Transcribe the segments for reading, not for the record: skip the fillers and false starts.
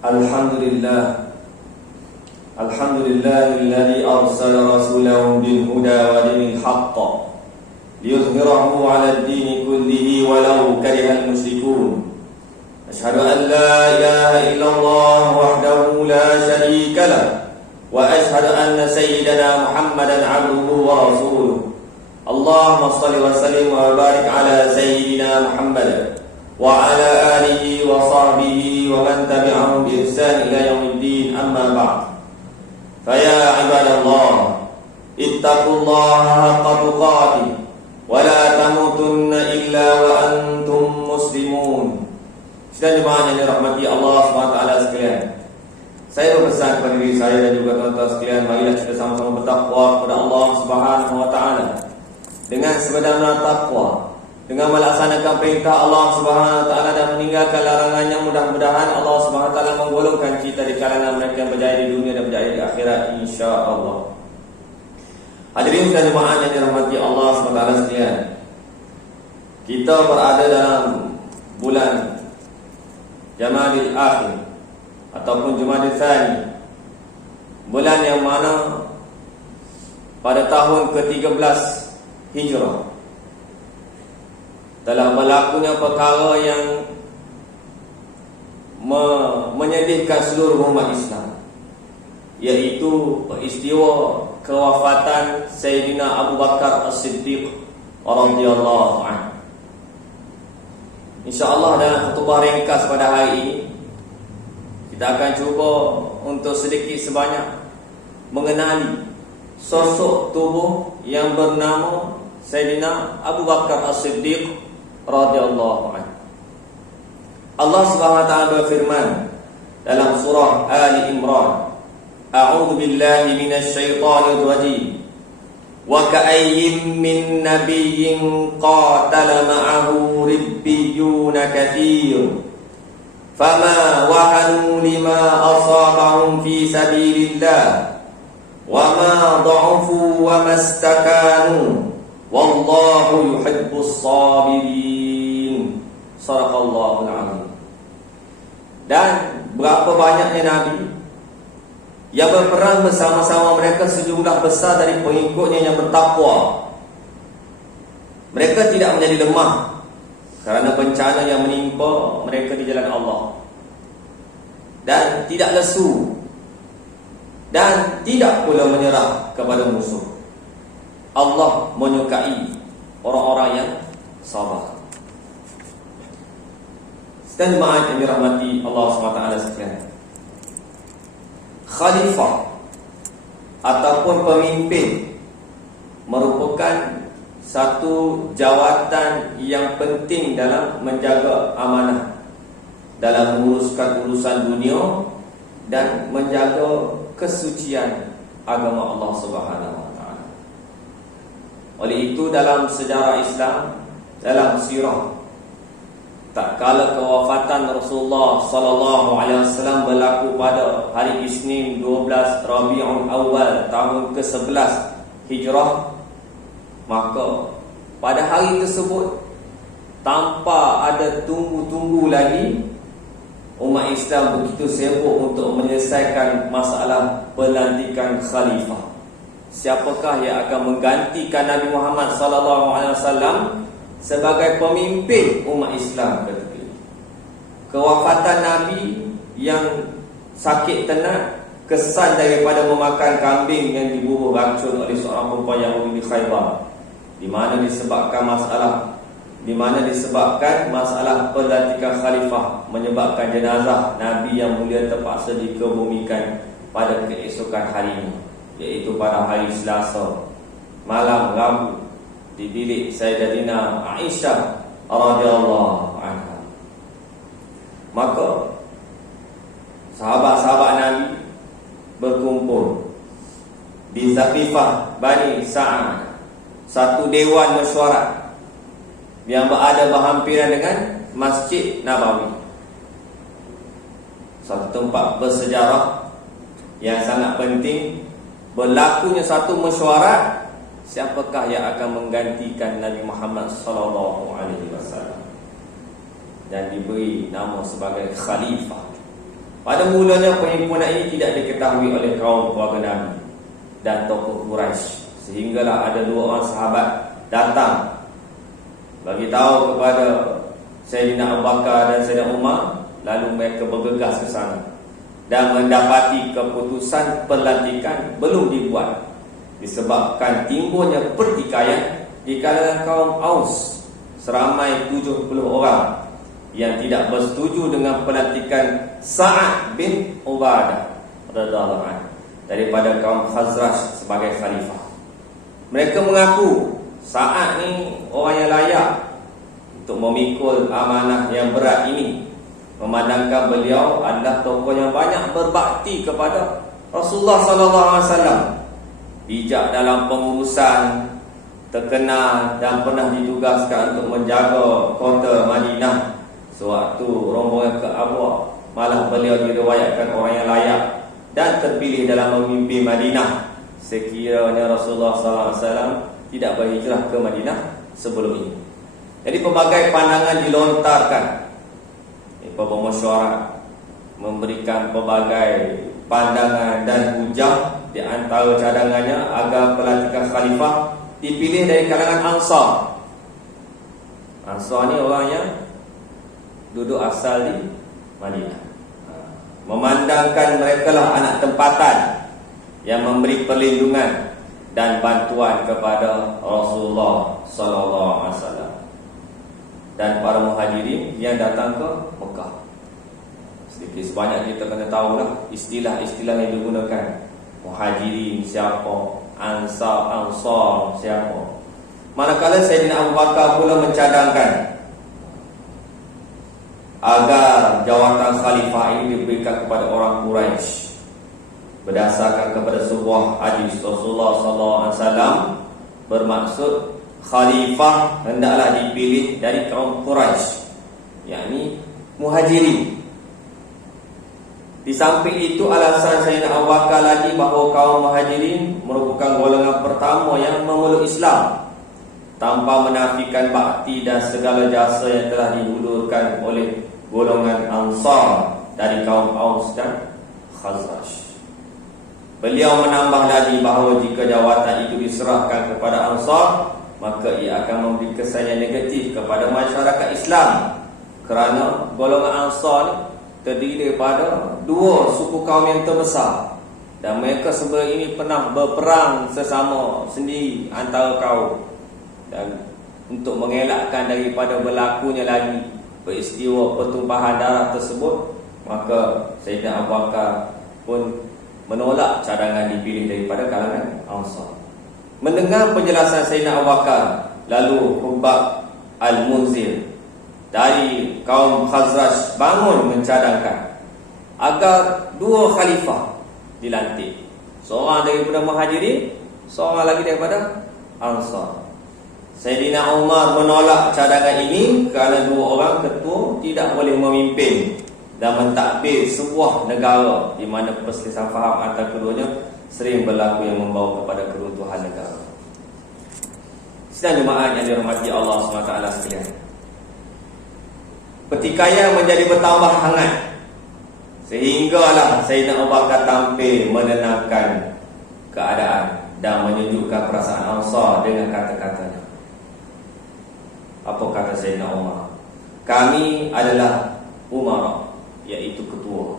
Alhamdulillah Alladhi arsala rasulahu bil huda wa dinil haqq liyuzhirahu 'ala ad-din kullihi walau karihal musyrikun. Asyhadu an la ilaha illallah wahdahu la syarika lah wa asyhadu anna sayyidana Muhammadan 'abduhu wa rasuluh. Allahumma shalli wa sallim wa barik 'ala sayyidina Muhammad wa ala alihi wa sahbihi wa man tabi'ahum bi ihsan ila yaumiddin, amma ba'd. Fa ya ibadallah, ittaqullaha haqqa tuqatih wa la tamutunna illa wa antum muslimun. Sidang jemaah yang dirahmati Allah SWT sekalian, saya berpesan kepada diri saya dan juga tuan-tuan sekalian, marilah kita sama-sama bertakwa kepada Allah SWT dengan sebenar-benar takwa, dengan melaksanakan perintah Allah SWT dan meninggalkan larangannya. Mudah-mudahan Allah SWT menggolongkan kita di kalangan mereka yang berjaya di dunia dan berjaya di akhirat, insya-Allah. Hadirin dan jemaah yang dirahmati Allah SWT sekalian, kita berada dalam bulan Jamadil Akhir ataupun Jamadil Tsani, bulan yang mana pada tahun ke-13 Hijrah telah berlakunya perkara yang menyedihkan seluruh umat Islam, iaitu peristiwa kewafatan Sayyidina Abu Bakar As-Siddiq radhiyallahu anhu. InsyaAllah dalam khutbah ringkas pada hari ini kita akan cuba untuk sedikit sebanyak mengenali sosok tubuh yang bernama Sayyidina Abu Bakar As-Siddiq radhiyallahu anhu. Allah Subhanahu wa taala berfirman dalam surah Ali Imran, A'udzu billahi minasy syaithanir rajim. Wa ka'ayyin min nabiyyin qatala ma'ahu ribbiyuna katsir fama wahanu lima asabahum fi sabilillah wa ma dha'ufu wa mastakanu wallahu yuhibbus sabirin. Shadaqallahul azim. Dan berapa banyaknya nabi yang berperang bersama-sama mereka sejumlah besar dari pengikutnya yang bertakwa. Mereka tidak menjadi lemah kerana bencana yang menimpa mereka di jalan Allah, dan tidak lesu, dan tidak pula menyerah kepada musuh. Allah menyukai orang-orang yang sabar. Dan jemaah yang dirahmati Allah SWT sekalian, khalifah ataupun pemimpin merupakan satu jawatan yang penting dalam menjaga amanah, dalam menguruskan urusan dunia dan menjaga kesucian agama Allah Subhanahu wa taala. Oleh itu dalam sejarah Islam, dalam sirah, tak kala kewafatan Rasulullah sallallahu alaihi wasallam berlaku pada hari Isnin 12 Rabiul Awal tahun ke-11 Hijrah, maka pada hari tersebut tanpa ada tunggu-tunggu lagi, umat Islam begitu sibuk untuk menyelesaikan masalah pelantikan khalifah. Siapakah yang akan menggantikan Nabi Muhammad sallallahu alaihi wasallam sebagai pemimpin umat Islam ketika itu? Kewafatan Nabi yang sakit tenat, kesan daripada memakan kambing yang dibubuh racun oleh seorang perempuan Yahudi di Khaybar, di mana disebabkan masalah pelantikan khalifah, menyebabkan jenazah Nabi yang mulia terpaksa dikebumikan pada keesokan harinya, iaitu pada hari Selasa malam Rabu di bilik Sayyidatina Aisyah radhiyallahu anha. Maka sahabat-sahabat Nabi berkumpul di Zaqifah Bani Sa'ad, satu dewan mesyuarat yang berada berhampiran dengan Masjid Nabawi, satu tempat bersejarah yang sangat penting. Berlakunya satu mesyuarat, siapakah yang akan menggantikan Nabi Muhammad sallallahu alaihi wasallam, dan diberi nama sebagai khalifah. Pada mulanya perhimpunan ini tidak diketahui oleh kaum keluarga Nabi dan tokoh Quraisy, sehinggalah ada dua orang sahabat datang bagi tahu kepada Sayyidina Abu Bakar dan Sayyidina Umar. Lalu mereka bergegas ke sana dan mendapati keputusan pelantikan belum dibuat disebabkan timbulnya pertikaian di kalangan kaum Aus seramai 70 orang yang tidak bersetuju dengan pelantikan Sa'ad bin Ubadah radhiyallahu anhu daripada kaum Khazraj sebagai khalifah. Mereka mengaku Sa'ad ni orang yang layak untuk memikul amanah yang berat ini, memandangkan beliau adalah tokoh yang banyak berbakti kepada Rasulullah sallallahu alaihi wasallam, bijak dalam pengurusan, terkenal dan pernah ditugaskan untuk menjaga kota Madinah sewaktu rombongan ke Abwa. Malah beliau diriwayatkan orang yang layak dan terpilih dalam memimpin Madinah sekiranya Rasulullah SAW tidak berhijrah ke Madinah sebelum ini. Jadi pelbagai pandangan dilontarkan, bermesyuarat, memberikan pelbagai pandangan dan hujah. Di antara cadangannya agar pelantikan khalifah dipilih dari kalangan Ansar. Ansar ni orang yang duduk asal di Madinah, memandangkan mereka lah anak tempatan yang memberi perlindungan dan bantuan kepada Rasulullah sallallahu alaihi wasallam dan para muhajirin yang datang ke Mekah. Sedikit sebanyak kita kena tahulah istilah-istilah yang digunakan. Muhajirin siapa, Ansar siapa. Manakala Sayyidina Abu Bakar pula mencadangkan agar jawatan khalifah ini diberikan kepada orang Quraisy berdasarkan kepada sebuah hadis Rasulullah SAW bermaksud khalifah hendaklah dipilih dari kaum Quraisy, yakni Muhajirin. Di samping itu alasan Sayyidina Abu Bakar lagi bahawa kaum Muhajirin merupakan golongan pertama yang memeluk Islam tanpa menafikan bakti dan segala jasa yang telah dihulurkan oleh golongan Ansar dari kaum Aus dan Khazraj. Beliau menambah lagi bahawa jika jawatan itu diserahkan kepada Ansar, maka ia akan memberi kesan yang negatif kepada masyarakat Islam, kerana golongan Ansar ni terdiri daripada dua suku kaum yang terbesar dan mereka sebelum ini pernah berperang sesama sendiri antara kaum, dan untuk mengelakkan daripada berlakunya lagi peristiwa pertumpahan darah tersebut, maka Sayyidina Abu Bakar pun menolak cadangan dipilih daripada kalangan Ansar. Mendengar penjelasan Sayyidina Abu Bakar, lalu Hubab Al-Munzir dari kaum Khazraj bangun mencadangkan agar dua khalifah dilantik, seorang daripada Muhajirin, seorang lagi daripada Ansar. Sayyidina Umar menolak cadangan ini kerana dua orang ketua tidak boleh memimpin dan mentadbir sebuah negara di mana perselisihan faham antara keduanya sering berlaku yang membawa kepada keruntuhan negara. Sidang jemaah yang dirahmati Allah SWT sekalian, pertikaian menjadi bertambah hangat sehinggalah Sayyidina Abu Bakar tampil menenangkan keadaan dan menyejukkan perasaan Ansar dengan kata-katanya. Apa kata Sayyidina Umar? Kami adalah umara, iaitu ketua,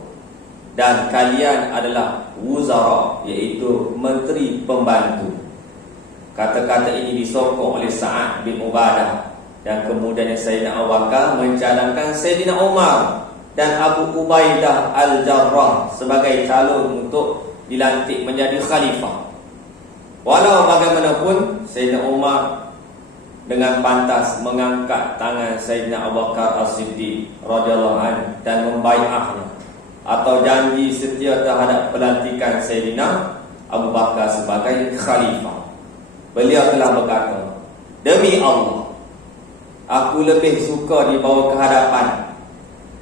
dan kalian adalah wuzara, iaitu menteri pembantu. Kata-kata ini disokong oleh Sa'ad bin Ubadah, dan kemudian Sayyidina Abu Bakar mencadangkan Sayyidina Umar dan Abu Ubaidah Al-Jarrah sebagai calon untuk dilantik menjadi khalifah. Walau bagaimanapun, Sayyidina Umar dengan pantas mengangkat tangan Sayyidina Abu Bakar As-Siddiq radhiyallahu anhu dan membai'ahnya atau janji setia terhadap pelantikan Sayyidina Abu Bakar sebagai khalifah. Beliau telah berkata, "Demi Allah, aku lebih suka dibawa ke hadapan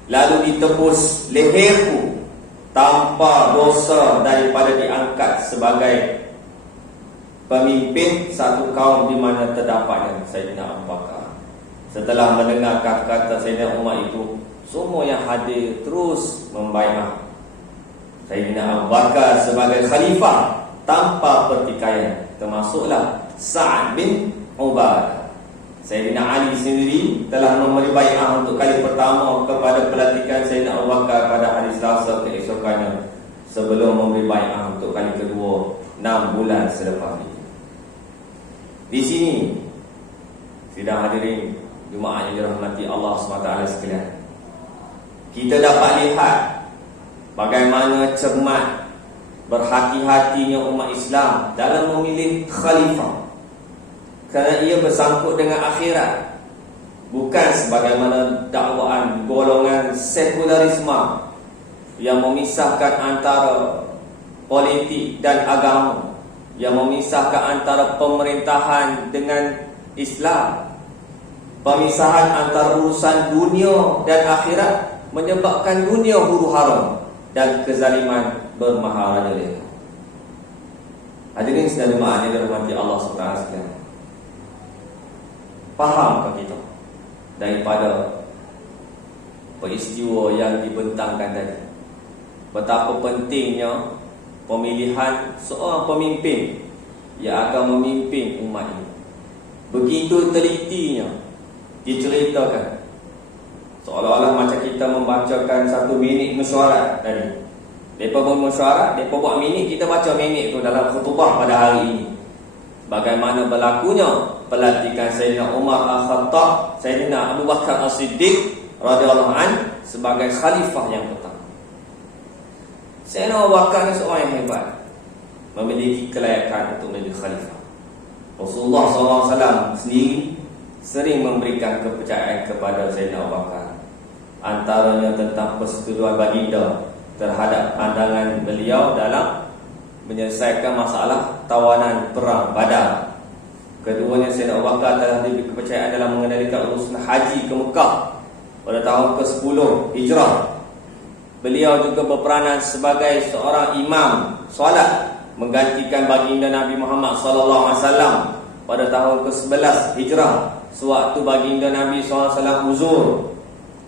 lalu ditebus leherku tanpa dosa daripada diangkat sebagai pemimpin satu kaum di mana terdapatnya Sayyidina Abu Bakar." Setelah mendengar kata-kata Sayyidina Umar itu, semua yang hadir terus membai'ah Sayyidina Abu Bakar sebagai khalifah tanpa pertikaian, termasuklah Sa'ad bin Ubadah. Sayyidina Ali sendiri telah memberi bai'ah untuk kali pertama kepada pelantikan Sayyidina Abu Bakar pada hari Selasa keesokannya, sebelum memberi bai'ah untuk kali kedua 6 bulan selepas itu. Di sini, sidang hadirin Jumaat yang dirahmati Allah SWT sekalian, kita dapat lihat bagaimana cermat, berhati-hatinya umat Islam dalam memilih khalifah, kerana ia bersangkut dengan akhirat, bukan sebagaimana dakwaan golongan sekularisme yang memisahkan antara politik dan agama, yang memisahkan antara pemerintahan dengan Islam. Pemisahan antara urusan dunia dan akhirat menyebabkan dunia huru-hara dan kezaliman bermaharajalela. Hadirin sekalian jemaah yang dirahmati Allah SWT sekalian, fahamkah kita daripada peristiwa yang dibentangkan tadi betapa pentingnya pemilihan seorang pemimpin yang akan memimpin umat ini? Begitu telitinya diceritakan, seolah-olah macam kita membacakan 1 minit mesyuarat tadi. Mereka bermesyuarat, mereka buat minit, kita baca minit tu dalam khutbah pada hari ini. Bagaimana berlakunya pelantikan Sayyidina Umar Al-Khattab, Sayyidina Abu Bakar As-Siddiq radhiyallahu anhu sebagai khalifah yang pertama. Sayyidina Abu Bakar ni seorang yang hebat, memiliki kelayakan untuk menjadi khalifah. Rasulullah SAW sendiri sering memberikan kepercayaan kepada Sayyidina Abu Bakar, antaranya tentang persetujuan baginda terhadap pandangan beliau dalam menyelesaikan masalah tawanan perang Badar. Keduanya, Sayyidina Abu Bakar telah diberi kepercayaan dalam mengendalikan urusan haji ke Mekah pada tahun ke-10 Hijrah. Beliau juga berperanan sebagai seorang imam solat menggantikan baginda Nabi Muhammad SAW pada tahun ke-11 Hijrah, sewaktu baginda Nabi SAW uzur.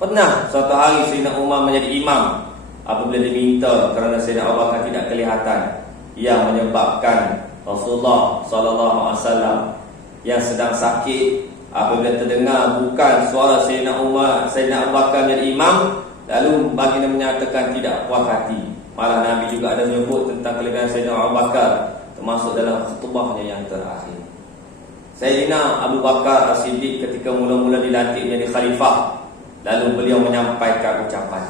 Pernah suatu hari Sayyidina Umar menjadi imam apabila diminta kerana Sayyidina Abu Bakar tidak kelihatan, yang menyebabkan Rasulullah SAW yang sedang sakit, apabila terdengar bukan suara Sayyidina Umar, Sayyidina Abu Bakar menjadi imam, lalu baginda menyatakan tidak puas hati. Malah Nabi juga ada menyebut tentang kelebihan Sayyidina Abu Bakar, termasuk dalam khutbahnya yang terakhir. Sayyidina Abu Bakar As-Siddiq ketika mula-mula dilantik menjadi khalifah, lalu beliau menyampaikan ucapan.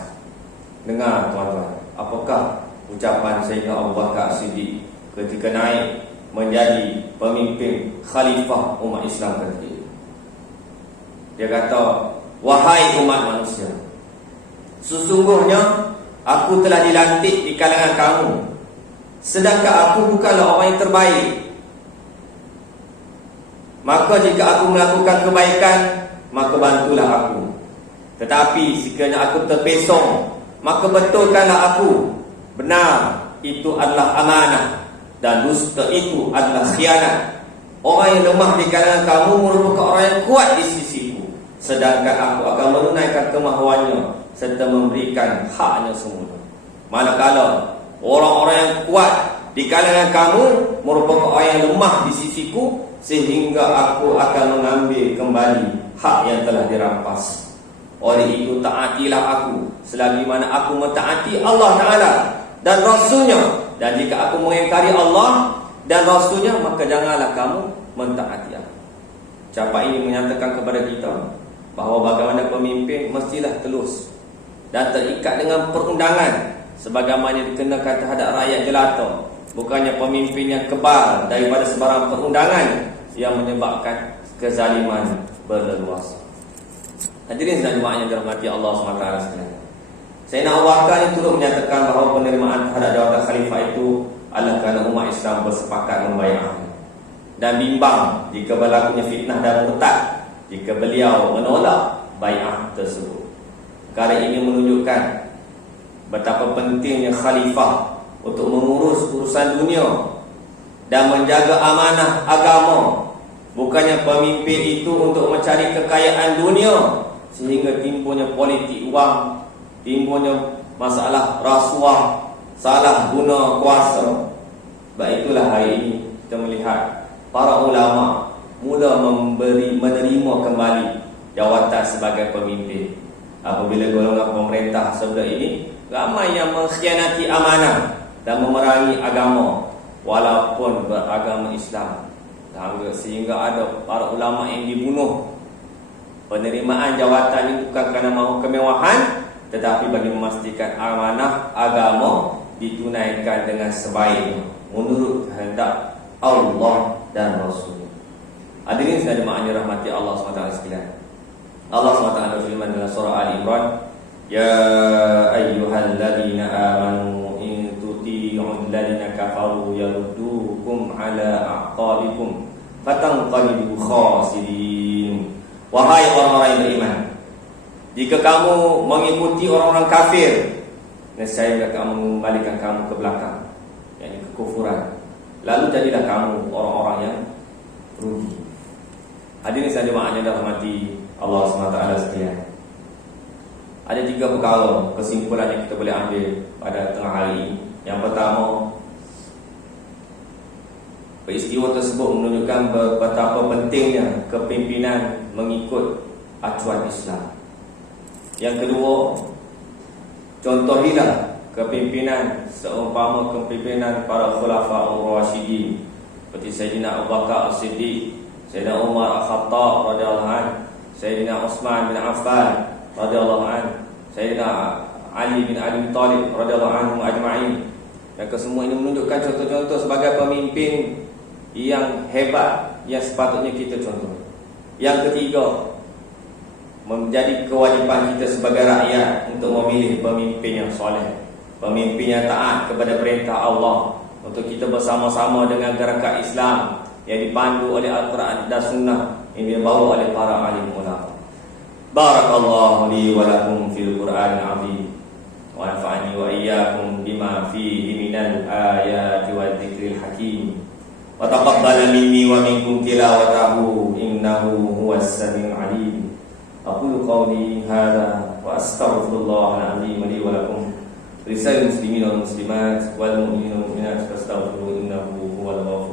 Dengar tuan-tuan, apakah ucapan Sayyidina Abu Bakar As-Siddiq ketika naik menjadi pemimpin khalifah umat Islam ketika itu? Dia kata, wahai umat manusia, sesungguhnya aku telah dilantik di kalangan kamu, sedangkan aku bukanlah orang yang terbaik. Maka jika aku melakukan kebaikan, maka bantulah aku. Tetapi sekiranya aku terpesong, maka betulkanlah aku. Benar itu adalah amanah, dan dusta itu adalah khianat. Orang yang lemah di kalangan kamu merupakan orang yang kuat di sisiku, sedangkan aku akan menunaikan kemahuannya serta memberikan haknya semula. Manakala orang-orang yang kuat di kalangan kamu merupakan orang yang lemah di sisiku, sehingga aku akan mengambil kembali hak yang telah dirampas. Oleh itu taatilah aku selagi mana aku mentaati Allah Ta'ala dan Rasulnya. Dan jika aku mengingkari Allah dan Rasulnya, maka janganlah kamu mentaati aku. Ucapan ini menyatakan kepada kita bahawa bagaimana pemimpin mestilah telus dan terikat dengan perundangan sebagaimana dikenakan terhadap rakyat jelata, bukannya pemimpin yang kebal daripada sebarang perundangan yang menyebabkan kezaliman berleluasa. Hadirin dan jemaah yang dirahmati Allah SWT sekalian, Sayyidina Abu Bakar ini turut menyatakan bahawa penerimaan terhadap jawatan khalifah itu adalah kerana umat Islam bersepakat membai'ahnya, dan bimbang jika berlakunya fitnah dan murtad jika beliau menolak bai'ah tersebut. Perkara ini menunjukkan betapa pentingnya khalifah untuk mengurus urusan dunia dan menjaga amanah agama, bukannya pemimpin itu untuk mencari kekayaan dunia sehingga timbulnya politik wang, timbulnya masalah rasuah, salah guna kuasa. Sebab itulah hari ini kita melihat para ulama mula menerima kembali jawatan sebagai pemimpin. Apabila golongan pemerintah sebelah ini ramai yang mengkhianati amanah dan memerangi agama walaupun beragama Islam, sehingga ada para ulama yang dibunuh. Penerimaan jawatan ini bukan kerana mahu kemewahan, tetapi bagi memastikan amanah agama ditunaikan dengan sebaiknya menurut kehendak Allah dan Rasul. Hadirin sekalian jemaah yang dirahmati Allah SWT sekalian, Allah SWT berfirman dalam surah Ali Imran, ya ayyuhalladzina amanu in tuti'ul ladzina kafaru yaruddukum ala a'qabikum fatanqalibu khasirin. Wahai orang-orang yang beriman, jika kamu mengikuti orang-orang kafir, nescaya mereka akan mengembalikan kamu ke belakang, yakni kekufuran, lalu jadilah kamu orang-orang yang rugi. Hadirin sekalian jemaah yang dirahmati Allah SWT sekalian, ada 3 perkara kesimpulan yang kita boleh ambil pada tengah hari ini. Yang pertama, peristiwa tersebut menunjukkan betapa pentingnya kepimpinan mengikut acuan Islam. Yang kedua, contohilah kepimpinan seumpama kepimpinan para khulafa'ur rasyidin seperti Sayyidina Abu Bakar As-Siddiq, Sayyidina Umar Al-Khattab radhiyallahu anhu, Sayyidina Utsman bin Affan radhiyallahu anhu, Sayyidina Ali bin Abi Thalib radhiyallahu anhum ajma'in. Dan kesemua ini menunjukkan contoh-contoh sebagai pemimpin yang hebat yang sepatutnya kita contoh. Yang ketiga, menjadi kewajipan kita sebagai rakyat untuk memilih pemimpin yang soleh, pemimpin yang taat kepada perintah Allah, untuk kita bersama-sama dengan gerakan Islam yang dipandu oleh Al-Quran dan Sunnah yang dibawa oleh para alim ulama. Barakallahu li wa lakum fil Qur'anil azim wa nafa'ani wa iyyakum bima fihi minal ayati wa dzikril hakim wa taqabbal minni wa minkum tilawatahu innahu huwas samiul alim. Aqulu qawli hadza wa astaghfirullahal azim li wa lakum lisal muslimin wal muslimat wal mu'minin wal mu'minat fastaghfiruhu innahu huwal ghafur